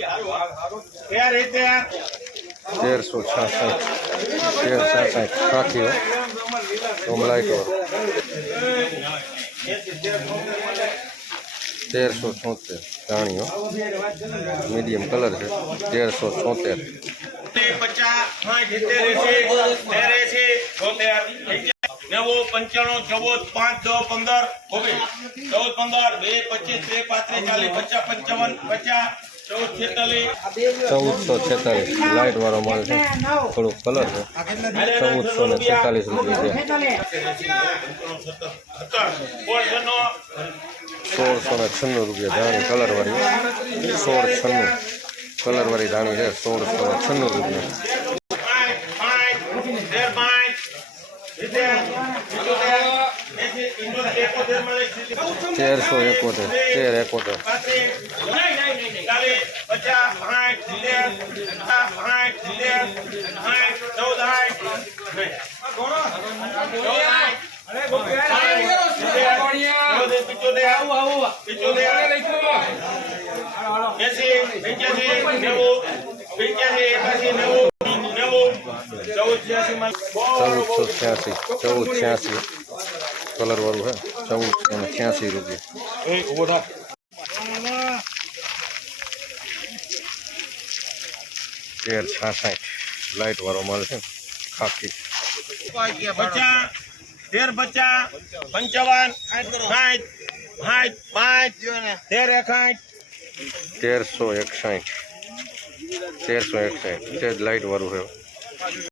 એ રીતે તેરસો છાસઠ તેર છાસઠ ખાખી કમલાઈટ તેરસો છોતેર જાણીઓ મીડિયમ કલર છે તેરસો છોતેર પચાસ સાઠ સિત્તેર એસી તેર એસી તોતેર નેવું પંચાણું ચૌદ પાંચ દો પંદર ઓગણીસ ચૌદ પંદર બે પચીસ બે પાંત્રીસ ચાલીસ પચાસ પંચાવન પચાસ ચૌદ છેતાલીસ ચૌદસો છેતાલીસ. લાઇટ વાળો માલ છે. થોડુંક કલર છે. ચૌદસો ને છેતાલીસ રૂપિયા સોળસો ને છન્નું રૂપિયા ધાણી કલર વાળી. સોળ છન્નું. કલર વાળી ધાણી છે. સોળસો ને છન્નું રૂપિયા. તેરસો એકોતેર તેર એકોતેર પચાસ સાઠ સિત્તેર પચાસ સાઠ સિત્તેર સાઠ ચૌદ સાઠ ચૌદસો છ્યાસી ચૌદ છ્યાસી કલર વાળું છે ચૌદસો ને છ્યાસી રૂપિયા તેર છાસઠ લાઇટ વાળો માલ છે ખાખી પચાસ તેર પચાસ પંચાવન સાઠ સાઠ પાંચ તેર એકાઠ તેરસો એકસાઠ તેરસો એકસાઠ તે જ લાઇટ વાળું છે